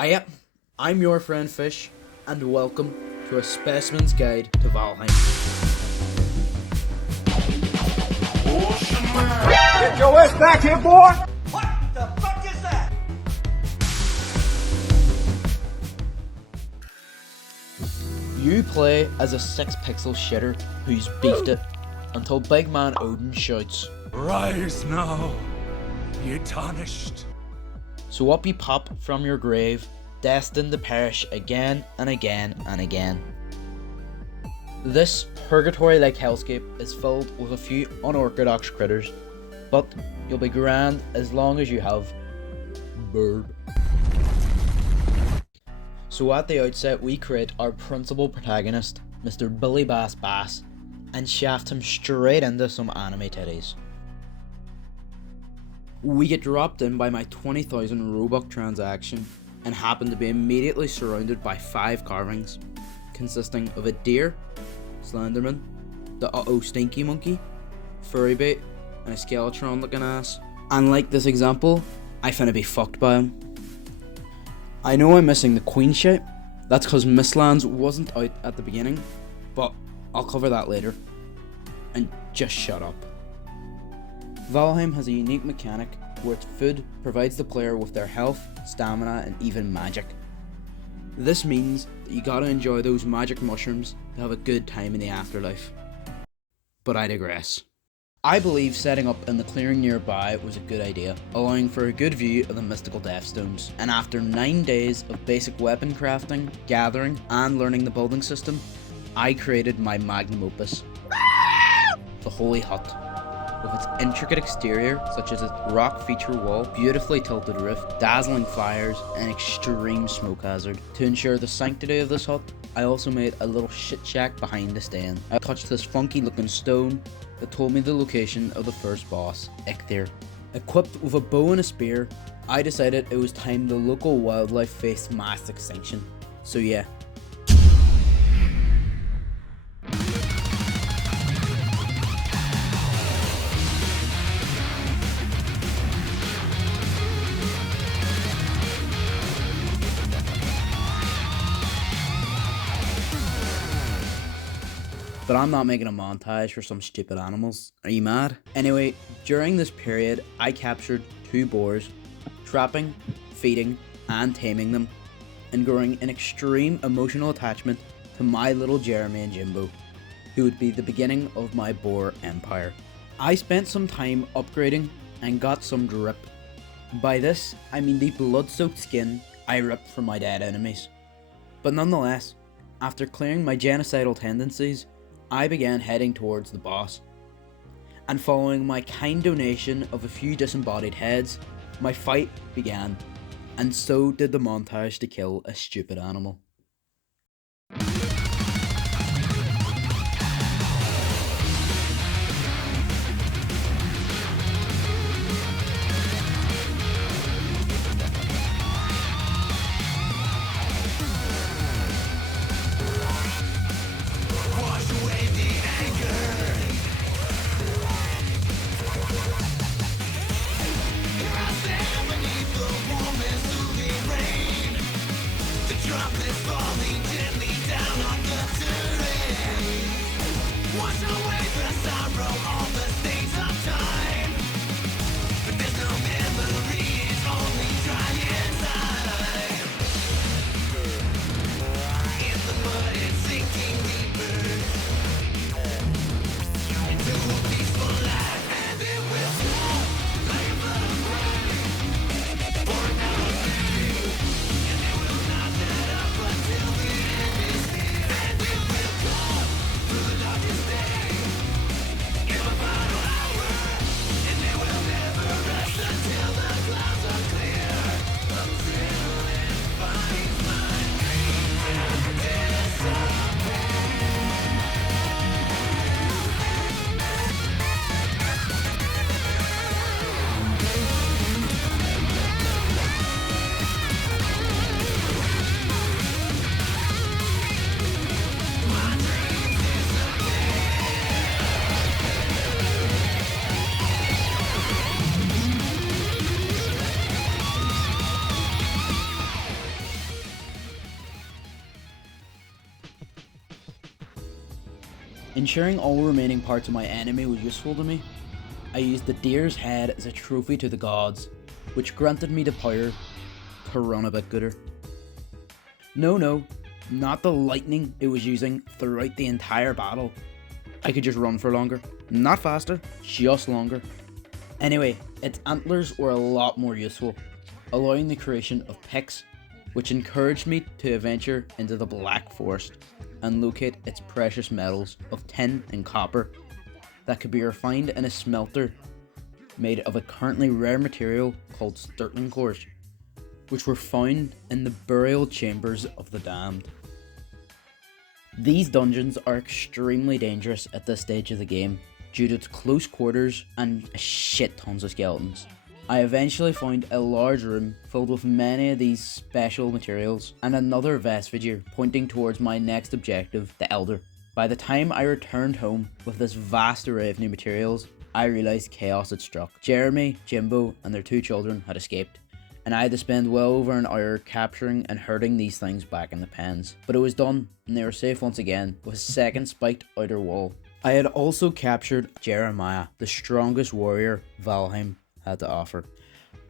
Hiya, I'm your friend Fish, and welcome to a Specimen's Guide to Valheim. Get your ass back here, boy! What the fuck is that? You play as a 6-pixel shitter who's beefed it until big man Odin shouts, Rise now, ye tarnished. so up you pop from your grave, destined to perish again and again and again. This purgatory-like hellscape is filled with a few unorthodox critters, but you'll be grand as long as you have bird. So at the outset we create our principal protagonist, Mr. Billy Bass Bass, and shaft him straight into some anime titties. We get dropped in by my 20,000 Robux transaction and happen to be immediately surrounded by 5 carvings, consisting of a deer, Slenderman, the stinky monkey, furry bait, and a Skeletron looking ass. And like this example, I finna be fucked by him. I know I'm missing the queen shit, that's cause Mistlands wasn't out at the beginning, but I'll cover that later. And just shut up. Valheim has a unique mechanic where its food provides the player with their health, stamina, and even magic. This means that you gotta enjoy those magic mushrooms to have a good time in the afterlife. But I digress. I believe setting up in the clearing nearby was a good idea, allowing for a good view of the mystical deathstones, and after 9 days of basic weapon crafting, gathering, and learning the building system, I created my magnum opus, the Holy Hut. With its intricate exterior, such as its rock feature wall, beautifully tilted roof, dazzling fires, and extreme smoke hazard. To ensure the sanctity of this hut, I also made a little shit shack behind the stand. I touched this funky looking stone that told me the location of the first boss, Eikthyr. Equipped with a bow and a spear, I decided it was time the local wildlife faced mass extinction. So yeah. But I'm not making a montage for some stupid animals. Are you mad? Anyway, during this period, I captured 2 boars, trapping, feeding, and taming them, and growing an extreme emotional attachment to my little Jeremy and Jimbo, who would be the beginning of my boar empire. I spent some time upgrading and got some drip. By this, I mean the blood-soaked skin I ripped from my dead enemies. But nonetheless, after clearing my genocidal tendencies, I began heading towards the boss, and following my kind donation of a few disembodied heads, my fight began, and so did the montage to kill a stupid animal. Ensuring all remaining parts of my enemy was useful to me, I used the deer's head as a trophy to the gods, which granted me the power to run a bit gooder. No, not the lightning it was using throughout the entire battle. I could just run for longer. Not faster, just longer. Anyway, its antlers were a lot more useful, allowing the creation of picks, which encouraged me to venture into the Black Forest and locate its precious metals of tin and copper that could be refined in a smelter made of a currently rare material called sterling cores, which were found in the burial chambers of the damned. These dungeons are extremely dangerous at this stage of the game due to its close quarters and a shit tons of skeletons. I eventually found a large room filled with many of these special materials and another vestigial pointing towards my next objective, the Elder. By the time I returned home with this vast array of new materials, I realised chaos had struck. Jeremy, Jimbo and their 2 children had escaped, and I had to spend well over an hour capturing and herding these things back in the pens. But it was done, and they were safe once again, with a second spiked outer wall. I had also captured Jeremiah, the strongest warrior Valheim had to offer.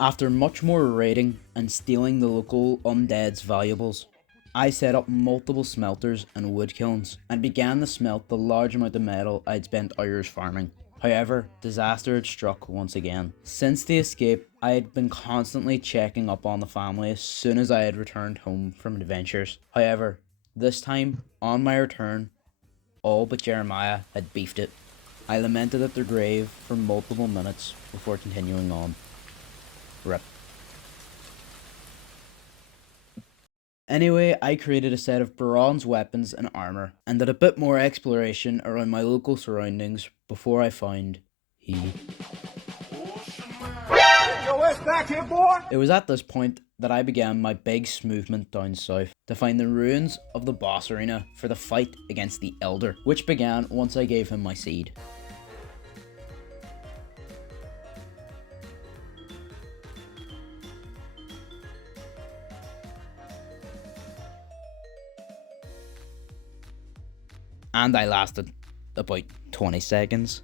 After much more raiding and stealing the local undead's valuables, I set up multiple smelters and wood kilns, and began to smelt the large amount of metal I'd spent hours farming. However, disaster had struck once again. Since the escape, I had been constantly checking up on the family as soon as I had returned home from adventures. However, this time, on my return, all but Jeremiah had beefed it. I lamented at their grave for multiple minutes before continuing on. RIP. Anyway, I created a set of bronze weapons and armor, and did a bit more exploration around my local surroundings before I found he. Get your ass back here, boy! It was at this point that I began my big movement down south to find the ruins of the boss arena for the fight against the Elder, which began once I gave him my seed. And I lasted about 20 seconds.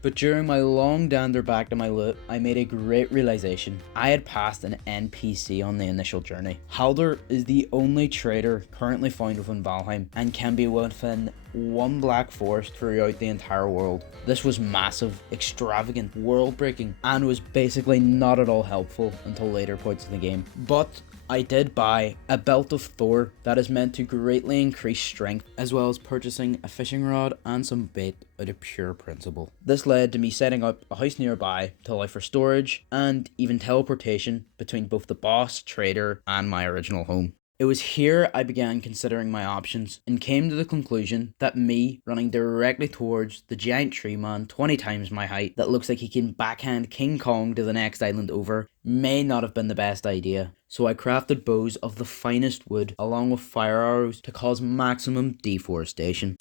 But during my long dander back to my loot, I made a great realization. I had passed an NPC on the initial journey. Halder is the only trader currently found within Valheim, and can be within one Black Forest throughout the entire world. This was massive, extravagant, world-breaking, and was basically not at all helpful until later points in the game. But I did buy a belt of Thor that is meant to greatly increase strength, as well as purchasing a fishing rod and some bait out of pure principle. This led to me setting up a house nearby to allow for storage and even teleportation between both the boss, trader, and my original home. It was here I began considering my options and came to the conclusion that me running directly towards the giant tree man 20 times my height that looks like he can backhand King Kong to the next island over may not have been the best idea. So I crafted bows of the finest wood along with fire arrows to cause maximum deforestation.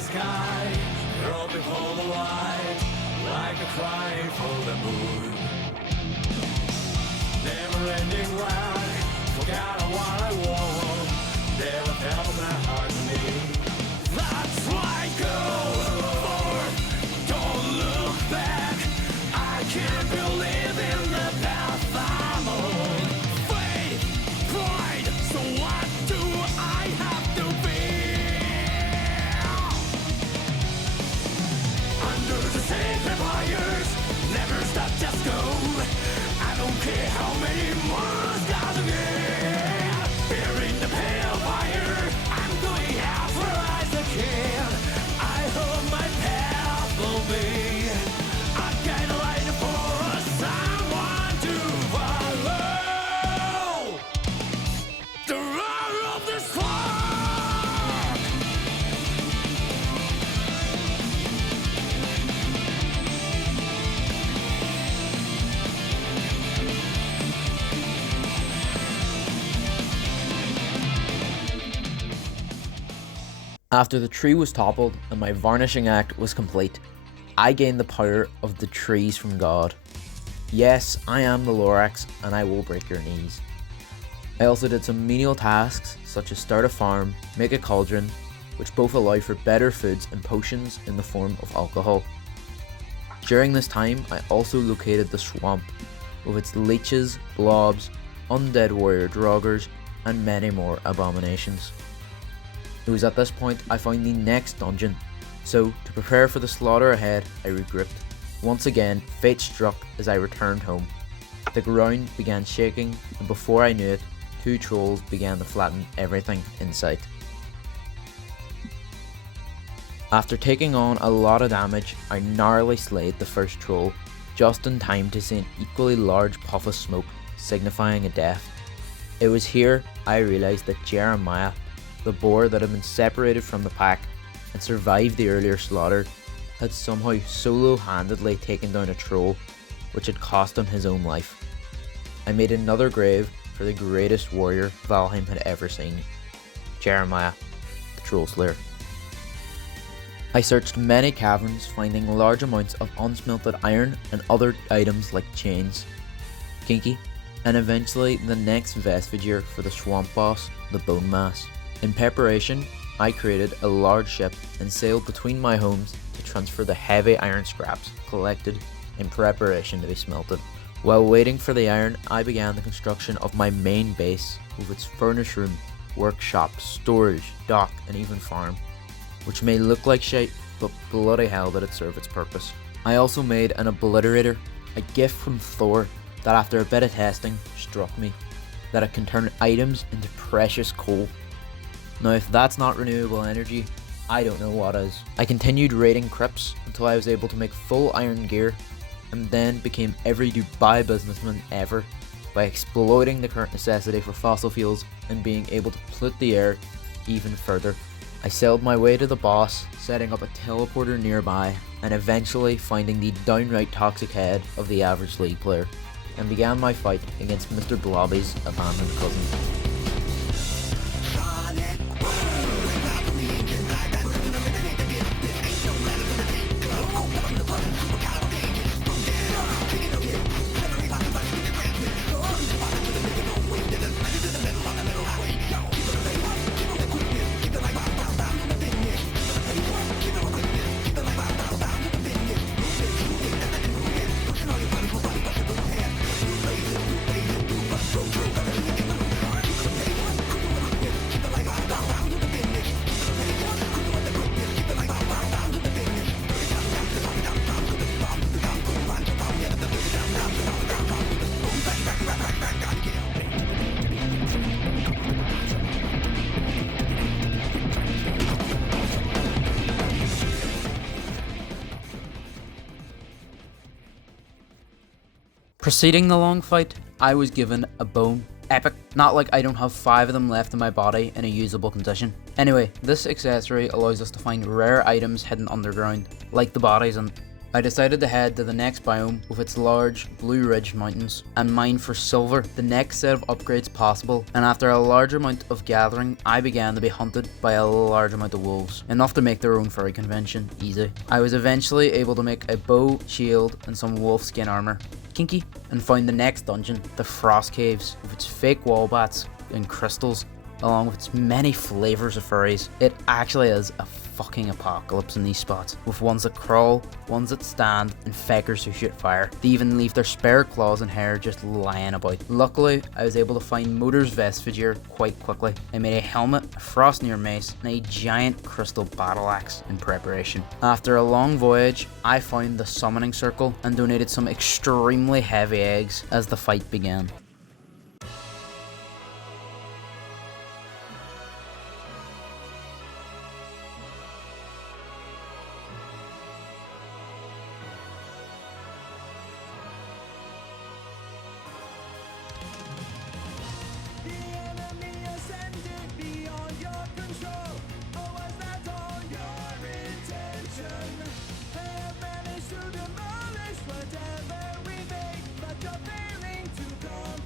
Sky, groping for the light, like a cry for the moon. Never-ending ride, forgot what I want. Never felt my heart to me. That's why go forth, don't look back. I can't believe in the path I'm on. Faith, pride, so what do I have to be? Sacred fires, never stop, just go. I don't care how many more gotta get. Buried After the tree was toppled and my varnishing act was complete, I gained the power of the trees from God. Yes, I am the Lorax and I will break your knees. I also did some menial tasks such as start a farm, make a cauldron, which both allow for better foods and potions in the form of alcohol. During this time, I also located the swamp with its leeches, blobs, undead warrior draugrs, and many more abominations. It was at this point I found the next dungeon, so to prepare for the slaughter ahead, I regrouped. Once again, fate struck as I returned home. The ground began shaking, and before I knew it, 2 trolls began to flatten everything in sight. After taking on a lot of damage, I narrowly slayed the first troll, just in time to see an equally large puff of smoke, signifying a death. It was here I realised that Jeremiah, the boar that had been separated from the pack and survived the earlier slaughter, had somehow solo-handedly taken down a troll, which had cost him his own life. I made another grave for the greatest warrior Valheim had ever seen, Jeremiah, the Troll Slayer. I searched many caverns, finding large amounts of unsmelted iron and other items like chains, kinky, and eventually the next vestigier for the swamp boss, the Bone Mass. In preparation, I created a large ship and sailed between my homes to transfer the heavy iron scraps collected in preparation to be smelted. While waiting for the iron, I began the construction of my main base with its furnace room, workshop, storage, dock, and even farm, which may look like shite, but bloody hell did it serve its purpose. I also made an obliterator, a gift from Thor that after a bit of testing struck me that it can turn items into precious coal. Now if that's not renewable energy, I don't know what is. I continued raiding crypts until I was able to make full iron gear, and then became every Dubai businessman ever by exploiting the current necessity for fossil fuels and being able to pollute the air even further. I sailed my way to the boss, setting up a teleporter nearby, and eventually finding the downright toxic head of the average League player, and began my fight against Mr. Blobby's abandoned cousin. Preceding the long fight, I was given a bone. Epic. Not like I don't have 5 of them left in my body in a usable condition. Anyway, this accessory allows us to find rare items hidden underground, like the bodies, and I decided to head to the next biome with its large Blue Ridge mountains and mine for silver, the next set of upgrades possible, and after a large amount of gathering, I began to be hunted by a large amount of wolves, enough to make their own furry convention easy. I was eventually able to make a bow, shield, and some wolf skin armor. Kinky, and found the next dungeon, the Frost Caves, with its fake wallbats and crystals, along with its many flavors of furries. It actually is a fucking apocalypse in these spots, with ones that crawl, ones that stand, and fakers who shoot fire. They even leave their spare claws and hair just lying about. Luckily, I was able to find Motor's Vestigier quite quickly. I made a helmet, a Frostnir mace, and a giant crystal battle axe in preparation. After a long voyage, I found the summoning circle and donated some extremely heavy eggs as the fight began. Whatever we make, but you're failing to comprehend.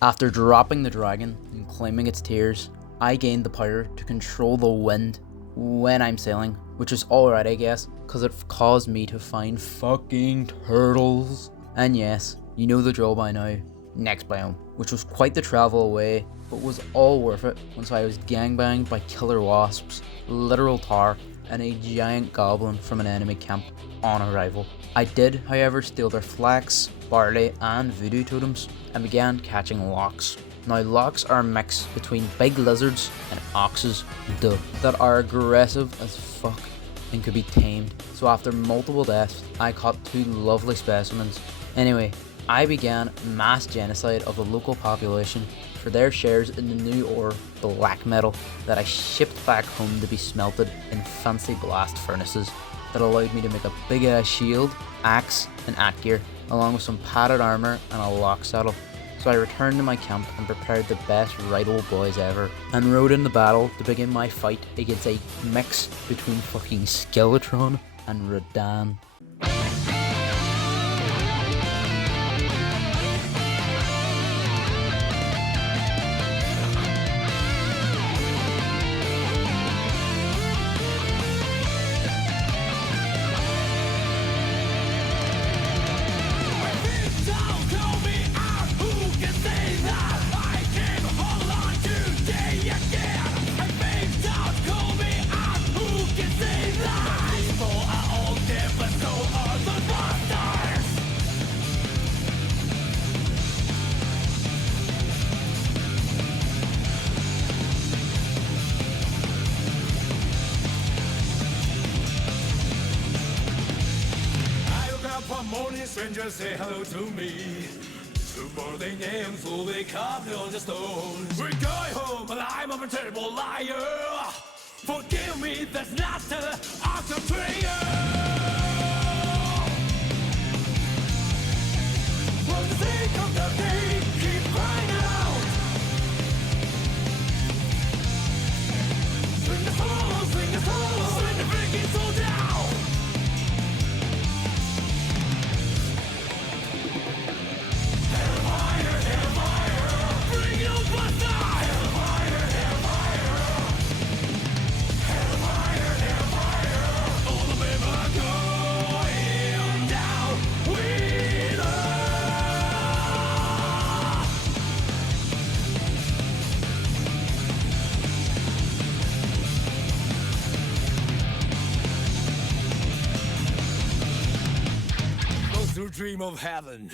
After dropping the dragon and claiming its tears, I gained the power to control the wind when I'm sailing, which is alright I guess, because it caused me to find fucking turtles. And yes, you know the drill by now. Next biome, which was quite the travel away, but was all worth it once I was gangbanged by killer wasps, literal tar, and a giant goblin from an enemy camp on arrival. I did, however, steal their flax, barley, and voodoo totems, and began catching lox. Now, lox are a mix between big lizards and oxes, that are aggressive as fuck and could be tamed. So after multiple deaths, I caught 2 lovely specimens. Anyway, I began mass genocide of the local population for their shares in the new ore, black metal, that I shipped back home to be smelted in fancy blast furnaces that allowed me to make a big ass shield, axe, and at gear, along with some padded armor and a lock saddle. So I returned to my camp and prepared the best right old boys ever, and rode into battle to begin my fight against a mix between fucking Skeletron and Radan. Strangers say hello to me. Tomorrow they name full, they carved on the stone. We're going home, but I'm a terrible liar. Forgive me, that's not the awesome trainer. For the sake of the day, keep crying out. Swing the solo, swing the solo, swing the freaking soul down. Dream of heaven.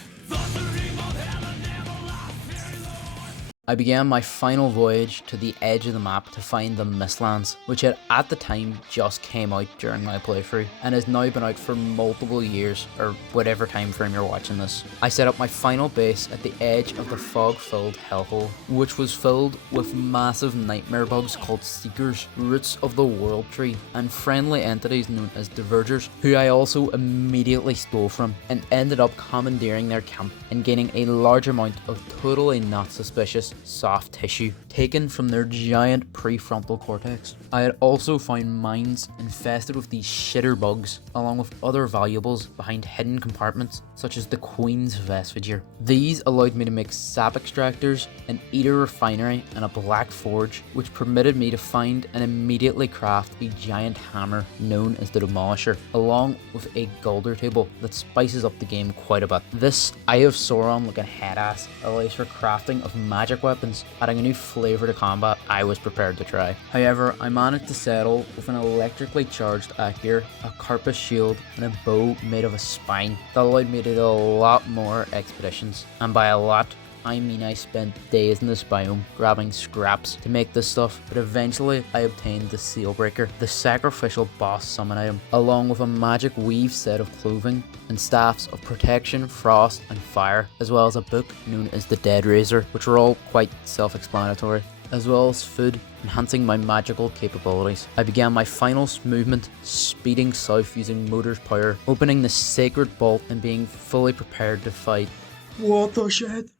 I began my final voyage to the edge of the map to find the Mistlands, which had at the time just came out during my playthrough and has now been out for multiple years, or whatever time frame you're watching this. I set up my final base at the edge of the fog-filled hellhole, which was filled with massive nightmare bugs called Seekers, roots of the World Tree, and friendly entities known as Divergers, who I also immediately stole from and ended up commandeering their camp and gaining a large amount of totally not suspicious soft tissue taken from their giant prefrontal cortex. I had also found mines infested with these shitter bugs, along with other valuables behind hidden compartments such as the Queen's Vestige. These allowed me to make sap extractors, an eater refinery, and a black forge, which permitted me to find and immediately craft a giant hammer known as the Demolisher, along with a Gulder table that spices up the game quite a bit. This Eye of Sauron looking headass allows for crafting of magic weapons, adding a new flavour to combat I was prepared to try. However, I managed to settle with an electrically charged Akir, a Carpus shield, and a bow made of a spine that allowed me to do a lot more expeditions. And by a lot, I mean I spent days in this biome grabbing scraps to make this stuff, but eventually I obtained the Sealbreaker, the sacrificial boss summon item, along with a magic weave set of clothing and staffs of protection, frost, and fire, as well as a book known as the Dead Razor, which were all quite self-explanatory, as well as food, enhancing my magical capabilities. I began my final movement, speeding south using motor's power, opening the sacred bolt and being fully prepared to fight. What the shit?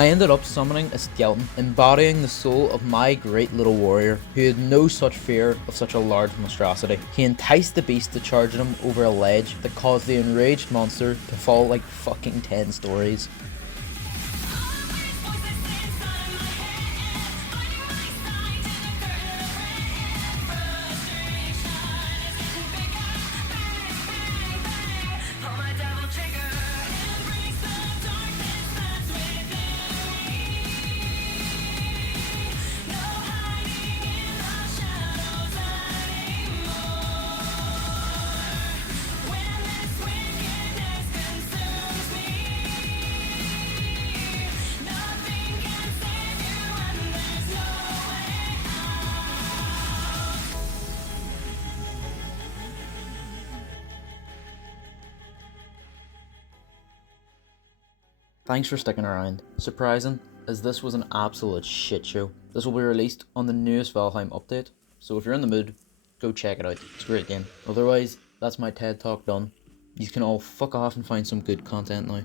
I ended up summoning a skeleton, embodying the soul of my great little warrior, who had no such fear of such a large monstrosity. He enticed the beast to charge at him over a ledge that caused the enraged monster to fall like fucking 10 stories. Thanks for sticking around. Surprising, as this was an absolute shit show. This will be released on the newest Valheim update, so if you're in the mood, go check it out. It's a great game. Otherwise, that's my TED Talk done. You can all fuck off and find some good content now.